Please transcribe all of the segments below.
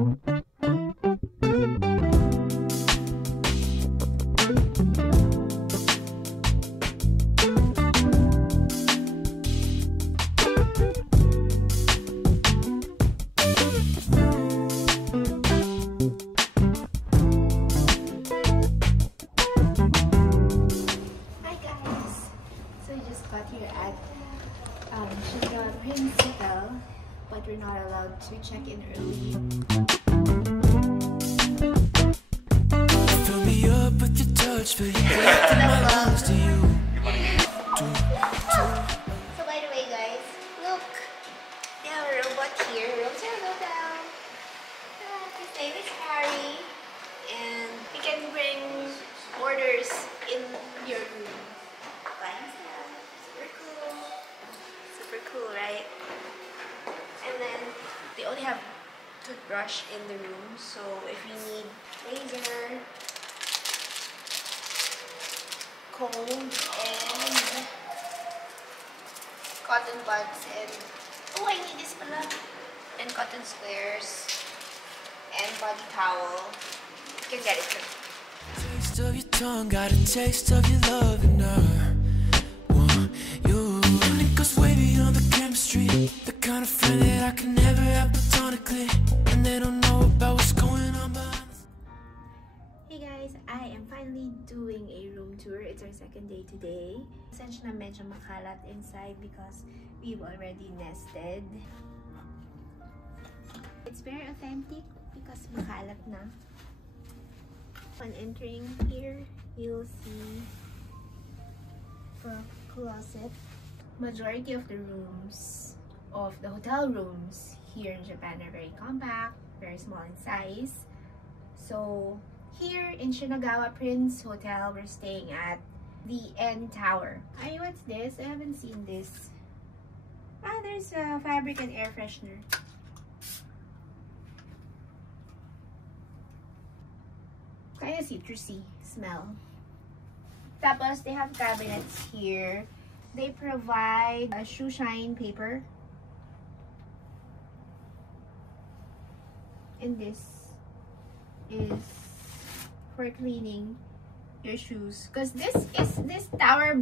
Hotel, but we're not allowed to check in early. Fill me up with your touch, baby. My lungs to you. So by the way, guys, look, we have a robot here. Hotel. His name is Harry, and we can bring orders in your room. Super cool, right? And then they only have toothbrush in the room, so if you need razor, comb, and cotton buds, and oh, I need this pala, and cotton squares, and body towel, you can get it too. Taste of your tongue, got a taste of your love, and I want you. And it goes way beyond the chemistry, the kind of friend that I can never have platonically, and they don't know about what's going on behind. Hey guys, I am finally doing a room tour. It's our second day today. Essentially na medyo makalat inside because we've already nested. It's very authentic because makalat na. On entering here, you'll see the closet. Majority of the rooms of the hotel rooms here in Japan are very compact, very small in size. So here in Shinagawa Prince Hotel, we're staying at the N Tower. Ay, what's this? I haven't seen this. Ah, there's a fabric and air freshener. Kind of citrusy smell. Tapos, they have cabinets here. They provide a shoe shine paper. And this is for cleaning your shoes. Because this tower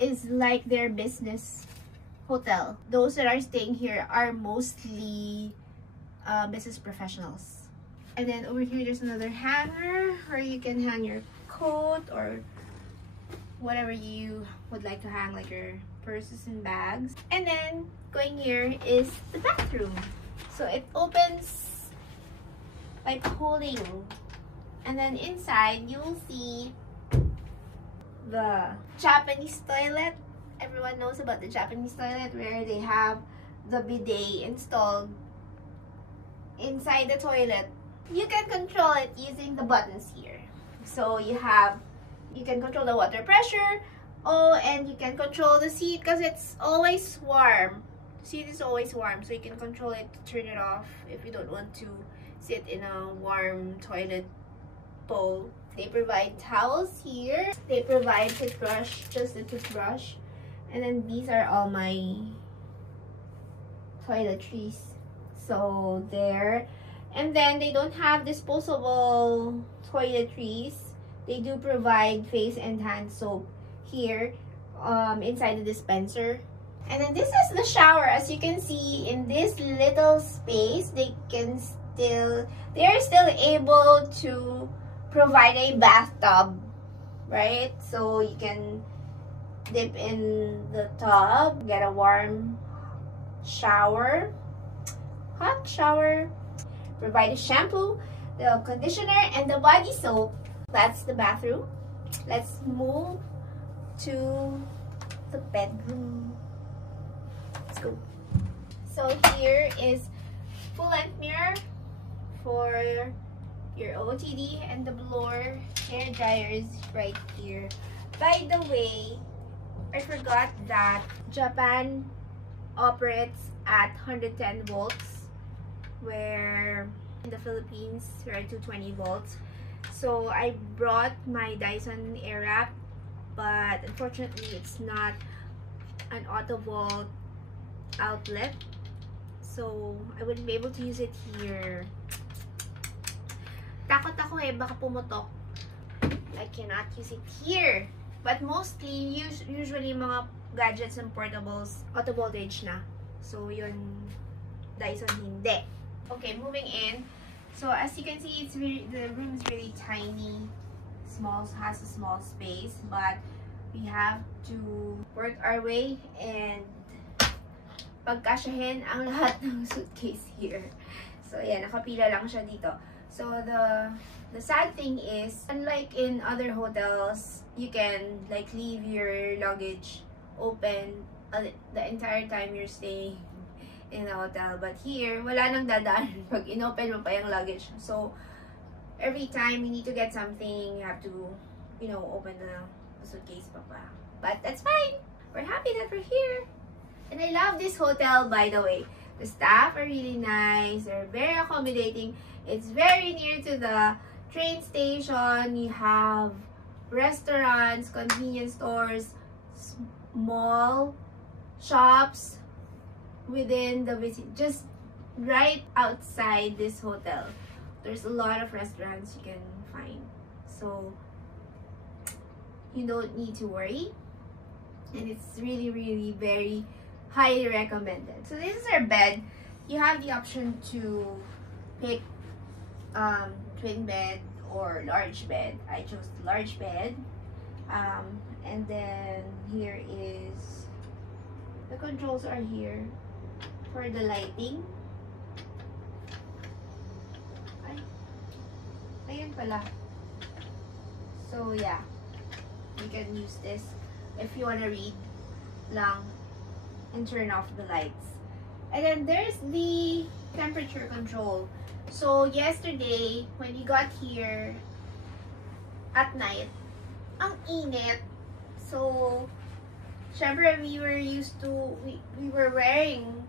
is like their business hotel. Those that are staying here are mostly business professionals. And then over here, there's another hanger where you can hang your coat or whatever you would like to hang, like your purses and bags. And then going here is the bathroom. So it opens by pulling. And then inside, you'll see the Japanese toilet. Everyone knows about the Japanese toilet where they have the bidet installed inside the toilet. You can control it using the buttons here. So you can control the water pressure. Oh, and you can control the seat because it's always warm. The seat is always warm, so you can control it to turn it off if you don't want to sit in a warm toilet bowl. They provide towels here. They provide toothbrush, just a toothbrush. And then these are all my toiletries. So there. And then they don't have disposable toiletries. They do provide face and hand soap here inside the dispenser. And then this is the shower. As you can see, in this little space, they are still able to provide a bathtub, right? So you can dip in the tub, get a warm shower, hot shower, provide a shampoo, the conditioner, and the body soap. That's the bathroom. Let's move to the bedroom. Let's go. So here is full-length mirror for your OOTD, and the blower hair dryer is right here. By the way, I forgot that Japan operates at 110 volts, where in the Philippines we're at 220 volts. So I brought my Dyson Airwrap, but unfortunately it's not an auto volt outlet, so I wouldn't be able to use it here. Takot ako eh, baka pumutok. I cannot use it here. But mostly, usually mga gadgets and portables, auto voltage na. So, yun, Dyson hindi. Okay, moving in. So, as you can see, the room is really tiny. Has a small space, but we have to work our way and pagkasyahin ang lahat ng suitcase here. So, yeah, nakapila lang siya dito. So, the sad thing is, unlike in other hotels, you can like leave your luggage open the entire time you're staying in the hotel. But here, wala nang dadaan pag inopen mo pa yung luggage. So, every time you need to get something, you have to, you know, open the suitcase pa. But that's fine. We're happy that we're here. And I love this hotel, by the way. The staff are really nice. They're very accommodating. It's very near to the train station. You have restaurants, convenience stores, small shops within the vicinity. Just right outside this hotel, there's a lot of restaurants you can find. So you don't need to worry. And it's really, really very highly recommended. So this is our bed. You have the option to pick twin bed or large bed. I chose the large bed. And then here is the controls are here for the lighting. Ayun pala. So yeah, you can use this if you want to read lang and turn off the lights. And then there's the temperature control. So yesterday, when you got here at night, ang init. So, syempre we were used to, we were wearing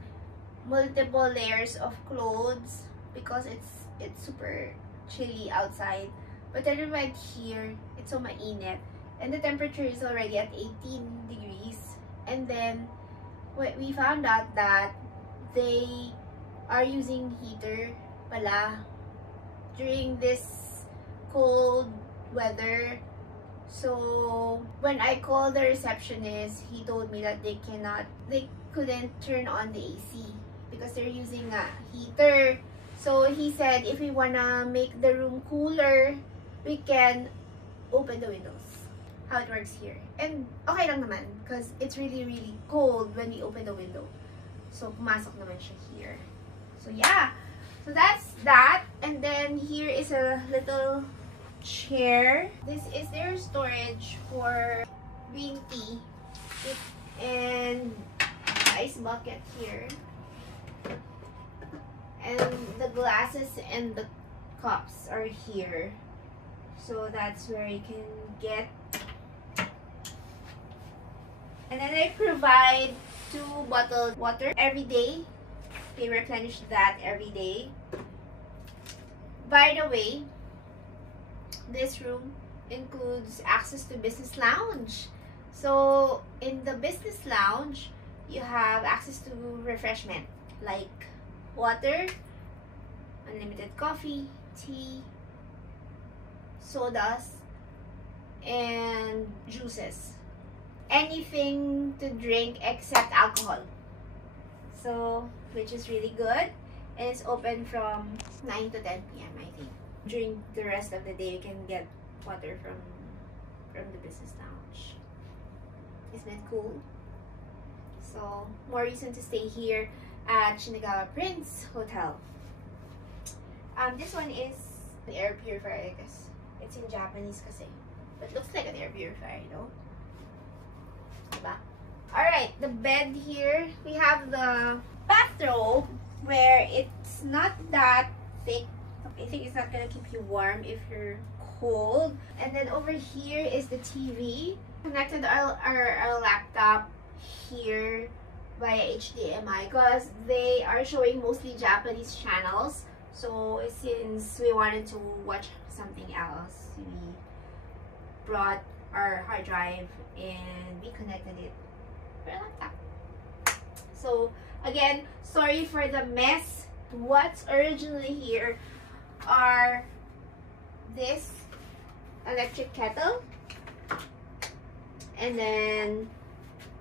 multiple layers of clothes because it's super chilly outside. But then we went here, it's so mainit. And the temperature is already at 18 degrees. And then, we found out that they are using heater pala during this cold weather. So when I called the receptionist, he told me that they couldn't turn on the AC because they're using a heater. So he said if we wanna make the room cooler, we can open the windows. How it works here. And okay lang naman because it's really, really cold when we open the window. So pumasok naman siya here. So yeah. So that's that. And then here is a little chair. This is their storage for green tea. And ice bucket here. And the glasses and the cups are here. So that's where you can get. And then I provide 2 bottled water every day. They replenish that every day. By the way, this room includes access to business lounge. So in the business lounge, you have access to refreshment like water, unlimited coffee, tea, sodas, and juices. Anything to drink except alcohol. So, which is really good. And it's open from 9 to 10 p.m. I think. During the rest of the day, you can get water from the business lounge. Isn't it cool? So, more reason to stay here at Shinagawa Prince Hotel. This one is the air purifier, I guess. It's in Japanese kasi. But looks like an air purifier, you know? Alright, the bed here. We have the bathrobe where it's not that thick. I think it's not gonna keep you warm if you're cold. And then over here is the TV. Connected our laptop here via HDMI because they are showing mostly Japanese channels. So since we wanted to watch something else, we brought our hard drive and we connected it for a laptop. So again, sorry for the mess. What's originally here are this electric kettle. And then,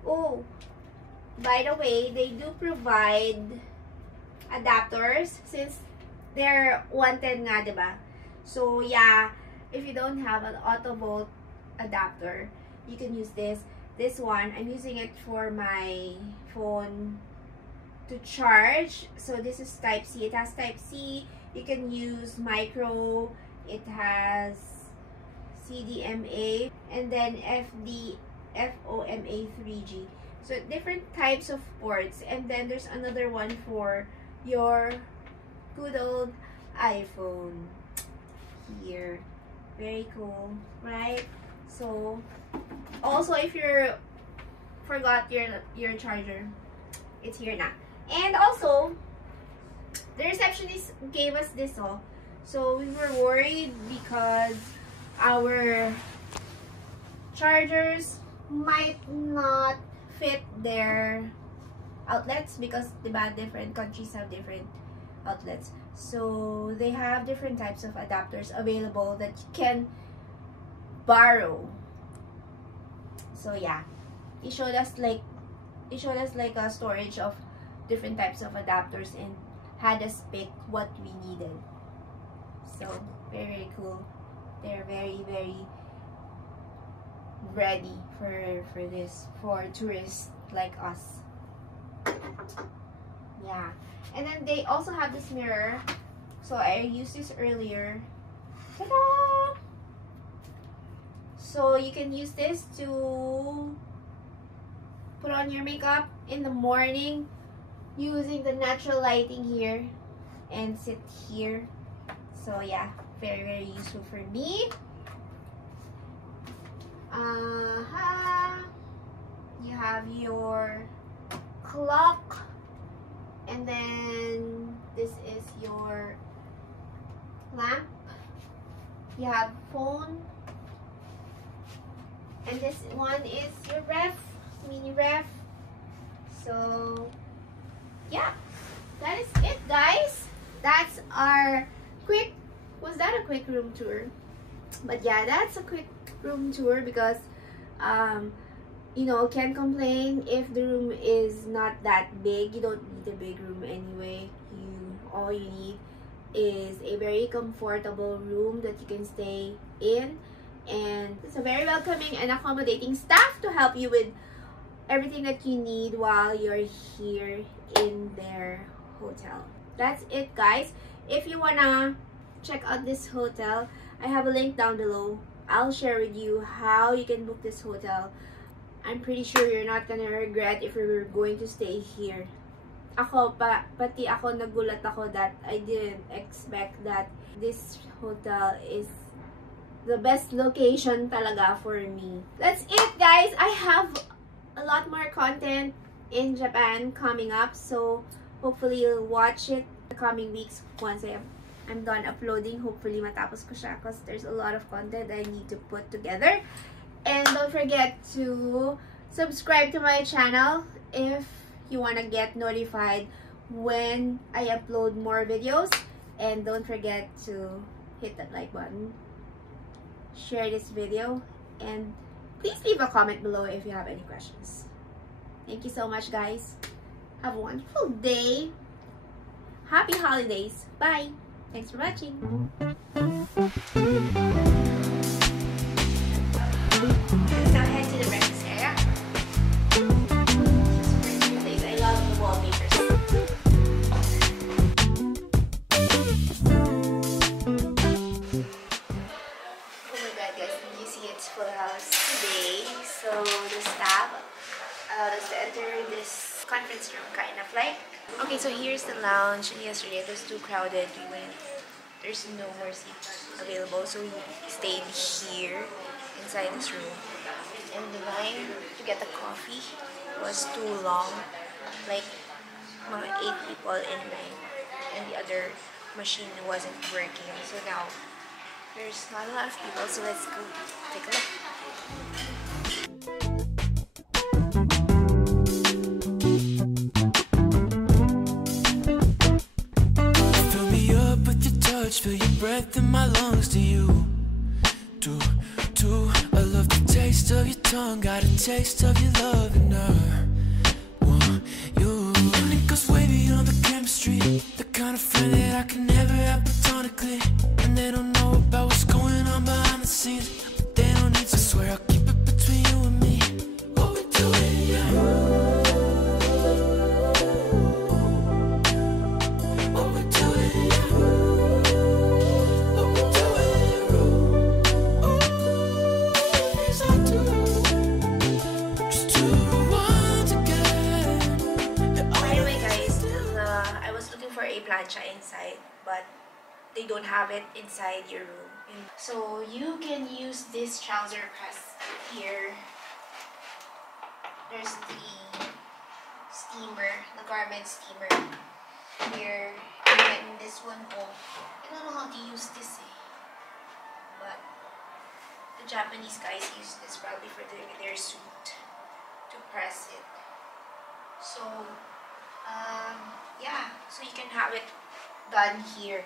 oh, by the way, they do provide adapters since they're 110 nga, diba? So yeah, if you don't have an auto volt adapter, you can use this one. I'm using it for my phone to charge. So this is type C. It has type C. You can use micro. It has CDMA and then FOMA 3G. So different types of ports. And then there's another one for your good old iPhone here. Very cool, right? So also, if you forgot your charger, it's here now. And also, the receptionist gave us this all. So we were worried because our chargers might not fit their outlets because different countries have different outlets. So they have different types of adapters available that you can borrow. So yeah, it showed us like a storage of different types of adapters and had us pick what we needed. So very, very cool. They're very, very ready for this, for tourists like us. Yeah. And then they also have this mirror. So I used this earlier. Ta-da! So you can use this to put on your makeup in the morning using the natural lighting here and sit here. So yeah, very, very useful for me. You have your clock, and then this is your lamp. You have phone, and this one is your ref, mini ref. So yeah, that is it, guys. That's our quick, was that a quick room tour? But yeah, that's a quick room tour because you know, can't complain if the room is not that big. You don't need a big room anyway. All you need is a very comfortable room that you can stay in, and it's a very welcoming and accommodating staff to help you with everything that you need while you're here in their hotel. That's it, guys. If you wanna check out this hotel, I have a link down below. I'll share with you how you can book this hotel. I'm pretty sure you're not gonna regret if you're going to stay here. Pati ako nagulat ako that I didn't expect that this hotel is the best location talaga for me. That's it, guys. I have a lot more content in Japan coming up, so hopefully you'll watch it the coming weeks once I'm done uploading. Hopefully matapos ko siya because there's a lot of content I need to put together. And don't forget to subscribe to my channel if you want to get notified when I upload more videos. And don't forget to hit that like button, share this video, and please leave a comment below if you have any questions. Thank you so much, guys. Have a wonderful day. Happy holidays. Bye. Thanks for watching. Let's now head to the breakfast area. I love the wallpapers. Oh my god, guys, did you see it's full house today? So the staff allowed us to enter this conference room, kind of like. Okay, so here's the lounge. Yesterday it was too crowded. We went. There's no more seats available, so we stayed here inside this room. And the line to get the coffee was too long, like mga 8 people in line, and the other machine wasn't working. So now there's not a lot of people, so let's go take a look. touch, feel your breath in my lungs. Do you? Do I love the taste of your tongue, got a taste of your love, and I want you. And it goes way beyond the chemistry, the kind of friend that I can never have platonically. And they don't know about what's going on behind the scenes, but they don't need to. I swear I'll keep it between you and me. What we're doing, yeah. What we're doing, yeah. What we're doing, is I do. Just do once again. By the way, guys, I was looking for a plancha inside, but they don't have it inside your room. So you can use this trouser press here. There's the steamer, the garment steamer here. And then this one po, I don't know how to use this but the Japanese guys use this probably for their suit to press it. So yeah, so you can have it done here.